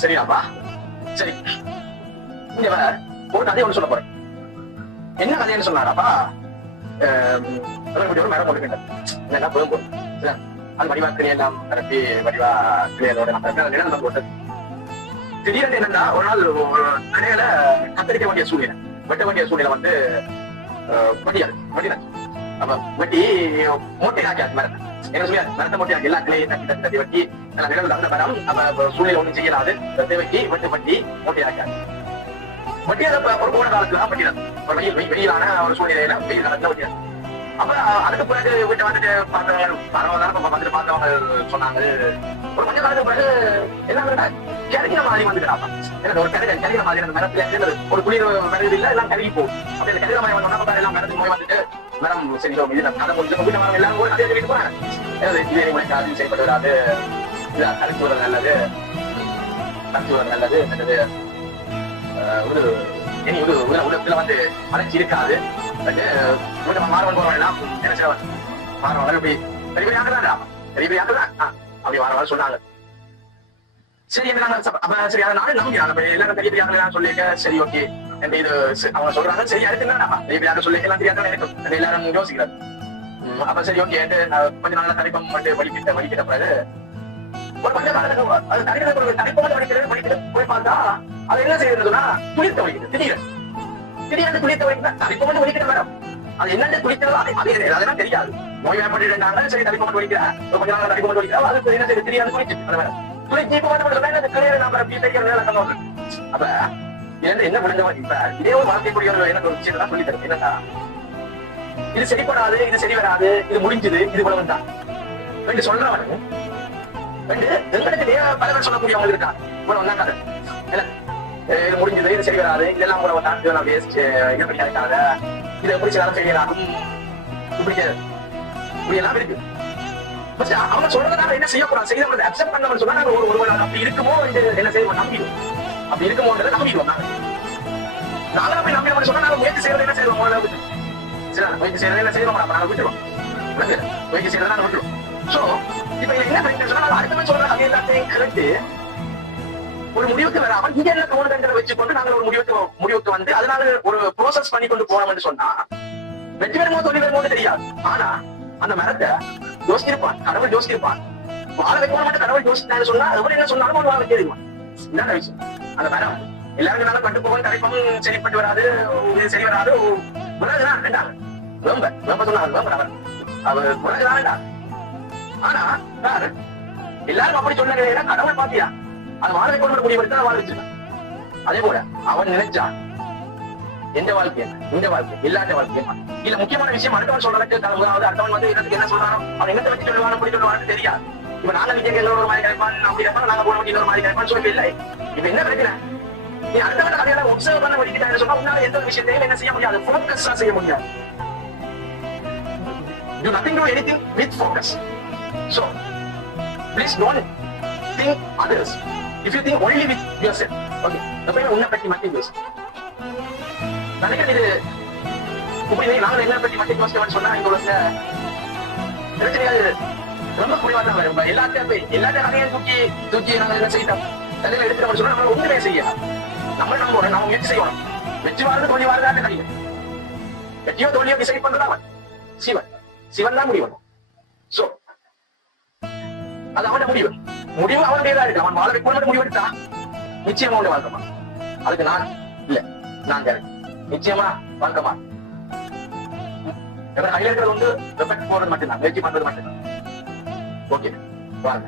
சரியாப்பா சரி இங்க வர ஒரு கதையை ஒண்ணு சொல்ல போறேன். என்ன கதைன்னு சொன்னாராப்பா, ஒரு மரம் போட்டுக்கிட்டேன் என்ன போதும் அது வடிவா கிளியெல்லாம் பரப்பி வடிவா கிளியலோட நம்ம நிலம் போட்டது. திடீர்னு என்னன்னா ஒரு நாள் ஒரு கடையில கத்தரிக்க வேண்டிய சூழ்நிலை, வெட்ட வேண்டிய சூழ்நிலை வந்து வெட்டினாச்சு. அப்ப வெட்டி மொட்டை ஆக்கியாச்சு மரத்தை. என்ன சொல்லியா மரத்தை மொட்டை ஆக்கி எல்லா கிளையும் தட்டி தட்டி தட்டி வெட்டி நிலம் அந்த மரம் நம்ம சூழ்நிலை ஒண்ணும் செய்யலாது வெட்டி வெட்டி மொட்டை ஆக்கியாச்சு. வட்டி அதை ஒரு போன காலத்துல தான் வட்டியாது வெயிலான ஒரு சூழ்நிலையில வெயில் காலத்துல வட்டியாது. அப்ப அதுக்கு பிறகு வீட்டை வந்துட்டு பார்த்தவங்க பரவாயில்ல வந்துட்டு பார்த்தவங்க சொன்னாங்க ஒரு கொஞ்ச காலத்துக்கு பிறகு என்ன கிடைக்கிற மாதிரி வந்துக்கிறாப்பா. எனக்கு ஒரு கிடைக்கிற மாதிரி அந்த மரத்துல ஒரு குளிர் வருது இல்ல எல்லாம் கருகி போகும். அப்படி அந்த கிடைக்கிற மாதிரி வந்தோம்னா எல்லாம் மரத்துக்கு நோய் வந்துட்டு மரம் செஞ்சோம் இது கதை முடிஞ்சு வீட்டு மரம் எல்லாரும் ஒரு கதையை சொல்லிட்டு போறாங்க. இதே உழைக்காது செயல்பட்டு வராது, கருத்துவரம் நல்லது, கருத்துவரம் நல்லது நல்லது உலகத்துல வந்து வளர்ச்சி இருக்காது. மாறவன் போறவன் எல்லாம் நினைச்சவன் மாறவன் இப்படி பெரிய பெரிய ஆக்குதான் பெரிய பெரிய ஆக்குதான் அப்படி மாறவன் சொன்னாங்க. சரி என்ன சரி அதை நானும் நம்பிக்கிறாங்க எல்லாரும் பெரிய பெரிய ஆக்குதான் சொல்லியிருக்க. சரி ஓகே இது அவங்க சொல்றாங்க சரி அடுத்துனா பெரிய பெரிய ஆக்க சொல்லி எல்லாம் தெரியாத இருக்கும் எல்லாரும் யோசிக்கிறாரு. அப்ப சரி ஓகே கொஞ்ச நாள் தனிப்பம் வந்து வலிக்கிட்ட பிறகு ஒரு கொஞ்ச காலத்துக்கு அது தனிப்பம் வலிக்கிறது போய் பார்த்தா அது என்ன செய்யறதுன்னா துளிர்த்த வலிக்குது. திடீர்னு துளிர்த்த வலிக்குது. தனிப்பம் வந்து வலிக்கிற மேடம் அது என்னன்னு துளிக்கிறது அதெல்லாம் தெரியாது. நோய் ஏற்பட்டு சரி தனிப்பம் வலிக்கிறா கொஞ்ச நாள் தனிப்பம் வலிக்கிறா அது என்ன செய்ய தெரியாது துளிச்சு துளிச்சு இப்ப வந்து கிடையாது நாம அப்ப என்ன முடிஞ்ச இப்ப இதே ஒரு வாழ்க்கைக்குரிய எனக்கு ஒரு விஷயம் தான் சொல்லி தரும். என்னன்னா இது சரிப்படாது, இது சரி வராது, இது முடிஞ்சது, இது உலகம் தான் ரெண்டு சொல்றவன் எங்களுக்கு பல பேர் சொல்லக்கூடியவங்க இருக்காங்க. இவ்வளவு ஒன்னா கதை இது முடிஞ்சது, இது சரி வராது, இதெல்லாம் உறவு தான் இது பண்ணி இருக்காங்க, இதை பிடிச்ச வேலை செய்யலாம் இப்படி எல்லாம் இருக்கு. அவங்க சொல்றதுனால என்ன செய்யக்கூடாது செய்ய அக்செப்ட் பண்ண சொன்னா நாங்க ஒரு அப்படி இருக்குமோ என்ன செய்வோம் நம்பிடுவோம். அப்படி இருக்குமோன்றதை நம்பிடுவோம். நாங்க போய் நம்பி சொன்னா நாங்க முயற்சி செய்யறது என்ன செய்வோம் முயற்சி செய்யறது என்ன செய்வோம் நாங்க விட்டுருவோம். முயற்சி செய்யறதை நாங்க விட்டுருவோம். சோ இப்ப என்ன சொன்னா அடுத்த சொல்ற அதே எல்லாத்தையும் கரெக்ட் ஒரு முடிவுக்கு வராம இங்க என்ன தோணுதுன்றதை வச்சுக்கொண்டு நாங்க ஒரு முடிவுக்கு வந்து அதனால ஒரு ப்ரோசஸ் பண்ணி கொண்டு போறோம்னு சொன்னா வெற்றி வருமோ தொழில் வருமோ தெரியாது. ஆனா அந்த மரத்தை யோசிச்சிருப்பான், கடவுள் யோசிச்சிருப்பான். வாழ வைக்கணும் மட்டும் கடவுள் யோசிச்சான்னு சொன்னா அவர் என்ன சொன்னாலும் ஒரு வாழ தெரியுமா இதான் விஷயம். அந்த மரம் எல்லாரும் நல்லா பட்டு போகும் தலைப்பம் சரிப்பட்டு வராது, சரி வராது, உலகதான் வேண்டாம் வேம்ப சொன்னாங்க அவர் உலகதான் வேண்டாம். ஆனா எல்லாரும் அப்படி சொன்ன கடவுள் பாத்தியா அது வாழ வைக்கணும் முடிவெடுத்து வாழ வச்சிருக்கான். அதே போல அவன் நினைச்சான் எந்த வாழ்க்கை இந்த வாழ்க்கை இல்லாத வாழ்க்கை இல்ல முக்கியமான விஷயம் அடுத்தவன் சொல்றதுக்கு அடுத்தவன் வந்து என்ன சொல்றானோ அவன் எங்கத்தை வச்சு சொல்லுவான் அப்படி சொல்லுவான்னு தெரியாது. இப்ப நாங்க விஜய் ஒரு மாதிரி கிடைப்பான் அப்படி நாங்க போன ஒரு மாதிரி கிடைப்பான்னு சொல்லி இல்லை. இப்ப என்ன பிரச்சனை நீ அடுத்தவன் கதையில ஒப்சர்வ் பண்ண வலிக்கிட்டாங்க சொன்னா உன்னால எந்த விஷயத்தையும் என்ன செய்ய முடியாது, போக்கஸா செய்ய முடியாது. Do nothing do anything with focus. So please don't think others. If you think only with yourself, okay, அப்ப உன்னை பற்றி மட்டும் யோசி. நினைக்கிறேன் இது இப்படி நாங்கள் என்ன பற்றி மட்டும் யோசிக்கணும்னு சொன்னா இங்க உள்ள பிரச்சனைகள் ரொம்ப குறைவா தான் வரும். எல்லாத்தையும் கதையை தூக்கி நாங்கள் என்ன செய்யணும் கதையில எடுத்துட்டு சொன்னா நம்ம ஒண்ணுமே செய்யலாம். நம்ம நம்ம முயற்சி செய்யணும். வெற்றி வாழ்ந்து தோல்வி வாழ்தான் கிடைக்கும். வெற்றியோ தோல்வியோ டிசைட் பண்றதா சிவன் தான் முடிவு. சோ அது அவன முடிவு அவனுடையதா இருக்கு. அவன் வாழ வைக்கணும் முடிவு எடுத்தா நிச்சயமா அவனுடைய வாழ்க்கமா அதுக்கு நான் இல்ல நான் நிச்சயமா வாழ்க்கமா கையில இருக்கிறது வந்து போறது மட்டும்தான், முயற்சி பண்றது மட்டும்தான். ஓகே வாங்க.